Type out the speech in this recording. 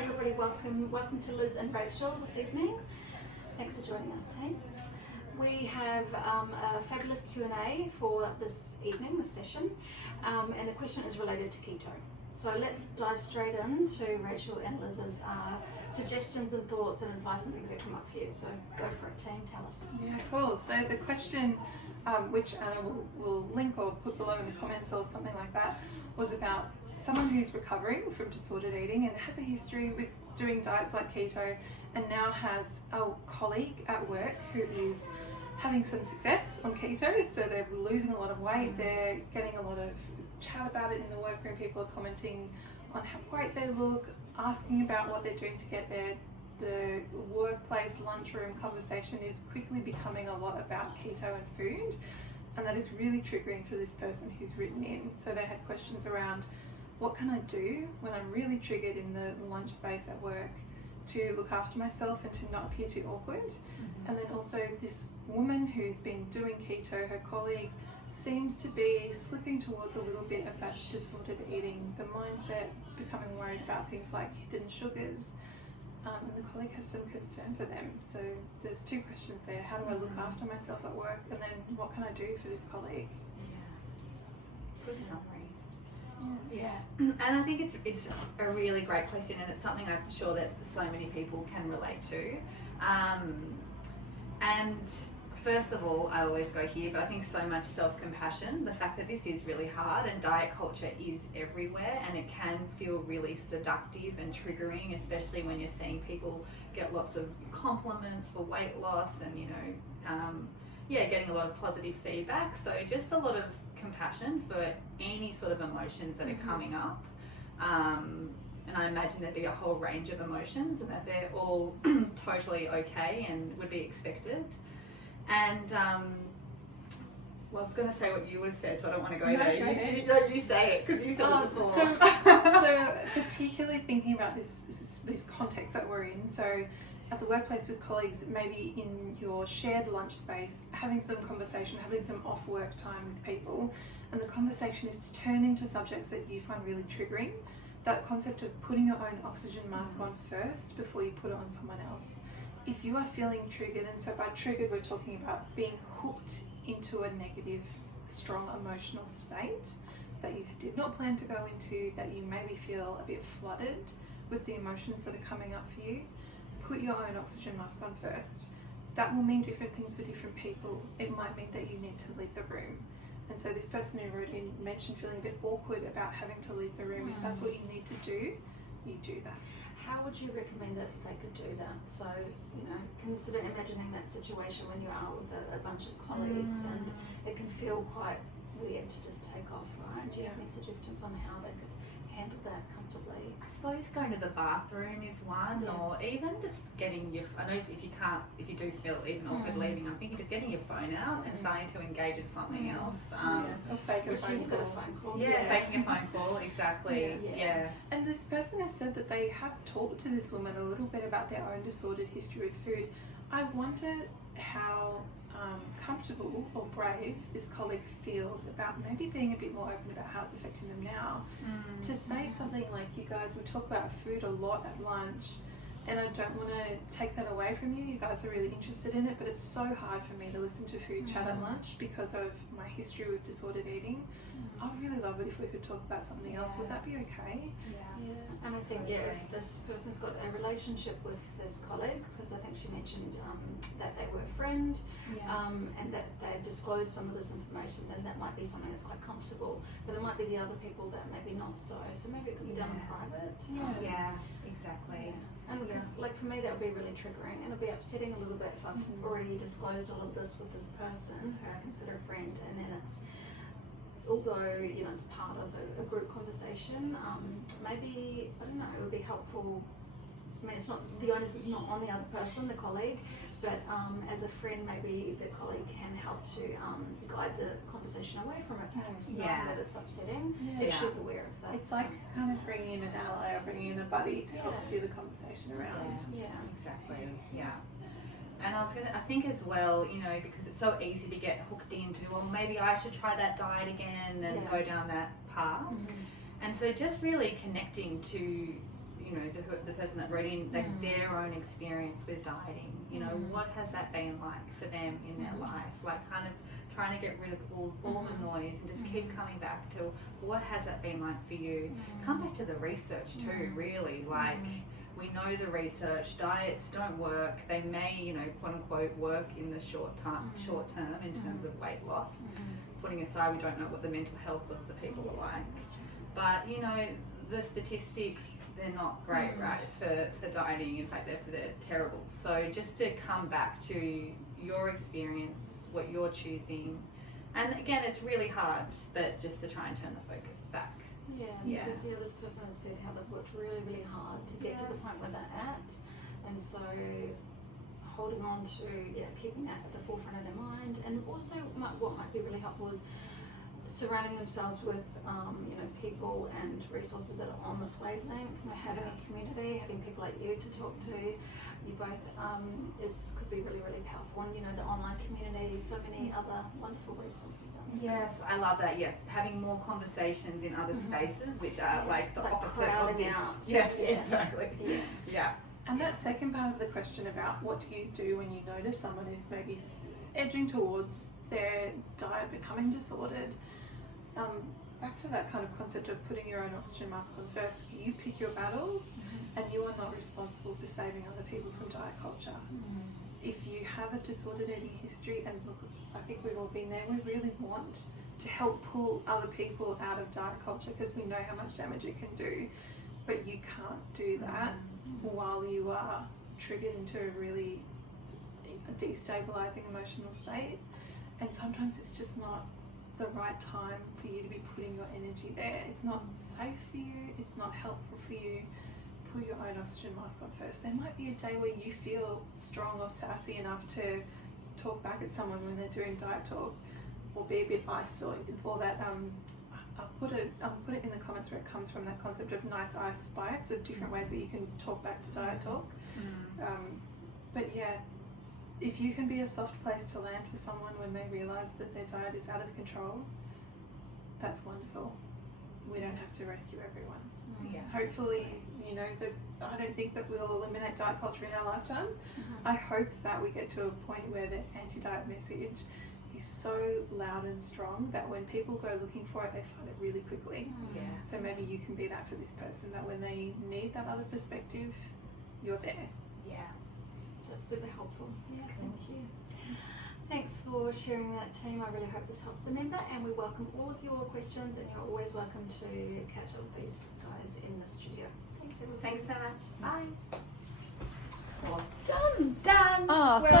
Hi everybody, welcome to Liz and Rachel this evening. Thanks for joining us today. We have a fabulous Q&A for this evening, this session, and the question is related to keto. So let's dive straight into Rachel and Liz's suggestions and thoughts and advice and things that come up for you. So go for it, team, tell us. Yeah, cool. So the question, which Anna will link or put below in the comments or something like that, was about someone who's recovering from disordered eating and has a history with doing diets like keto, and now has a colleague at work who is having some success on keto, so they're losing a lot of weight, they're getting a lot of chat about it in the workroom, people are commenting on how great they look, asking about what they're doing to get there. The workplace lunchroom conversation is quickly becoming a lot about keto and food, and that is really triggering for this person who's written in. So they had questions around, what can I do when I'm really triggered in the lunch space at work to look after myself and to not appear too awkward? And then also this woman who's been doing keto, her colleague seems to be slipping towards a little bit of that disordered eating, the mindset, becoming worried about things like hidden sugars, and the colleague has some concern for them. So there's two questions there. How do I look after myself at work? And then what can I do for this colleague? Yeah, good summary. Yeah, and I think it's a really great question, and it's something I'm sure that so many people can relate to. And first of all, I always go here, but I think so much self-compassion, the fact that this is really hard and diet culture is everywhere, and it can feel really seductive and triggering, especially when you're seeing people get lots of compliments for weight loss and, you know, getting a lot of positive feedback. So just a lot of compassion for any sort of emotions that are coming up. And I imagine there'd be a whole range of emotions and that they're all totally okay and would be expected. And well, I was going to say what you would say, so I don't want to go there. You say it, because you said it before. So particularly thinking about this context that we're in, so at the workplace with colleagues, maybe in your shared lunch space, having some conversation, having some off work time with people, and the conversation is to turn into subjects that you find really triggering. That concept of putting your own oxygen mask on first before you put it on someone else. If you are feeling triggered, and so by triggered we're talking about being hooked into a negative, strong emotional state that you did not plan to go into, that you maybe feel a bit flooded with the emotions that are coming up for you, put your own oxygen mask on first. That will mean different things for different people. It might mean that you need to leave the room. And so this person who wrote in mentioned feeling a bit awkward about having to leave the room. If that's what you need to do, you do that. How would you recommend that they could do that? So, you know, consider imagining that situation when you're out with a bunch of colleagues and it can feel quite weird to just take off, right? Do you have any suggestions on how they could handle that comfortably? I suppose going to the bathroom is one, or even just getting your, I know if you do feel even awkward leaving, I'm thinking just getting your phone out and starting to engage in something else. Or fake a phone call. Faking a phone call, exactly. Yeah. And this person has said that they have talked to this woman a little bit about their own disordered history with food. I wonder how comfortable or brave this colleague feels about maybe being a bit more open about how it's affecting them now. To say something like, you guys, we talk about food a lot at lunch, and I don't want to take that away from you. You guys are really interested in it, but it's so hard for me to listen to food chat at lunch because of my history with disordered eating. I'd really love it if we could talk about something else. Would that be okay? Yeah, and I think if this person's got a relationship with this colleague, because I think she mentioned that they were a friend, and that they disclosed some of this information, then that might be something that's quite comfortable. But it might be the other people that maybe not so. So maybe it could be done in private. Yeah, exactly. And because, like, for me, that would be really triggering, and it'd be upsetting a little bit if I've already disclosed all of this with this person who I consider a friend, and then it's, although, you know, it's part of a group conversation, maybe, I don't know, it would be helpful. I mean, it's not, the onus is not on the other person, the colleague, but as a friend, maybe the colleague can help to guide the conversation away from it, perhaps, knowing that it's upsetting, if she's aware of that. It's like kind of bringing in an ally or bringing in a buddy to help steer the conversation around. Yeah, exactly. Yeah. And I think as well, you know, because it's so easy to get hooked into, well, maybe I should try that diet again and go down that path. And so just really connecting to, you you know, the person that wrote in, like their own experience with dieting. You know, what has that been like for them in their life? Like kind of trying to get rid of all the noise and just keep coming back to what has that been like for you. Come back to the research too, really. Like, we know the research, diets don't work. They may, you know, quote unquote, work in the short term in terms of weight loss. Putting aside, we don't know what the mental health of the people are like. But, you know, the statistics, they're not great, right, for dieting. In fact, they're terrible. So just to come back to your experience, what you're choosing, and again, it's really hard, but just to try and turn the focus back. Yeah, because this person has said how they've worked really, really hard to get to the point where they're at, and so holding on to keeping that at the forefront of their mind, and also what might be really helpful is surrounding themselves with you know, people and resources that are on this wavelength. You know, having a community, having people like you to talk to, you both could be really, really powerful. And you know, the online community, so many other wonderful resources out there. Yes, I love that. Yes, having more conversations in other spaces, which are like the opposite of this. Out. Yes, exactly. Yeah. And that second part of the question about what do you do when you notice someone is maybe edging towards their diet becoming disordered, back to that kind of concept of putting your own oxygen mask on first. You pick your battles, and you are not responsible for saving other people from diet culture. If you have a disordered eating history, and look, I think we've all been there, we really want to help pull other people out of diet culture because we know how much damage it can do, but you can't do that while you are triggered into a really destabilizing emotional state. And sometimes it's just not the right time for you to be putting your energy there. It's not safe for you, it's not helpful for you. Put your own oxygen mask on first. There might be a day where you feel strong or sassy enough to talk back at someone when they're doing diet talk, or be a bit ice, or that I'll put it in the comments where it comes from, that concept of nice ice spice, of different ways that you can talk back to diet talk. But yeah, if you can be a soft place to land for someone when they realise that their diet is out of control, that's wonderful. We don't have to rescue everyone. Hopefully, you know, that I don't think that we'll eliminate diet culture in our lifetimes. I hope that we get to a point where the anti-diet message is so loud and strong that when people go looking for it, they find it really quickly. So maybe you can be that for this person, that when they need that other perspective, you're there. That's super helpful. Thank you. Thanks for sharing that, team. I really hope this helps the member, and we welcome all of your questions, and you're always welcome to catch up with these guys in the studio. Thanks, everybody. Thanks so much. Bye. Done. Oh, so